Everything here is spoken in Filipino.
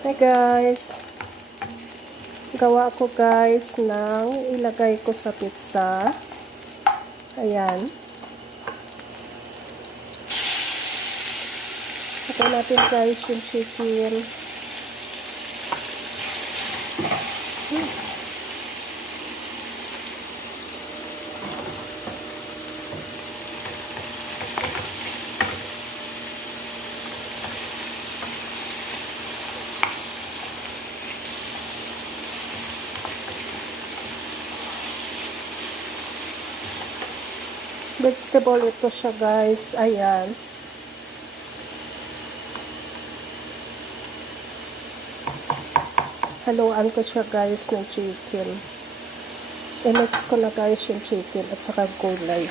Hi guys, gawa ko guys ng ilagay ko sa pizza. Ayan. Ito natin guys yung chicken. Vegetable ito siya guys. Ayan. Haluan ko siya guys ng chicken. I-mix ko na guys yung chicken at saka gulay.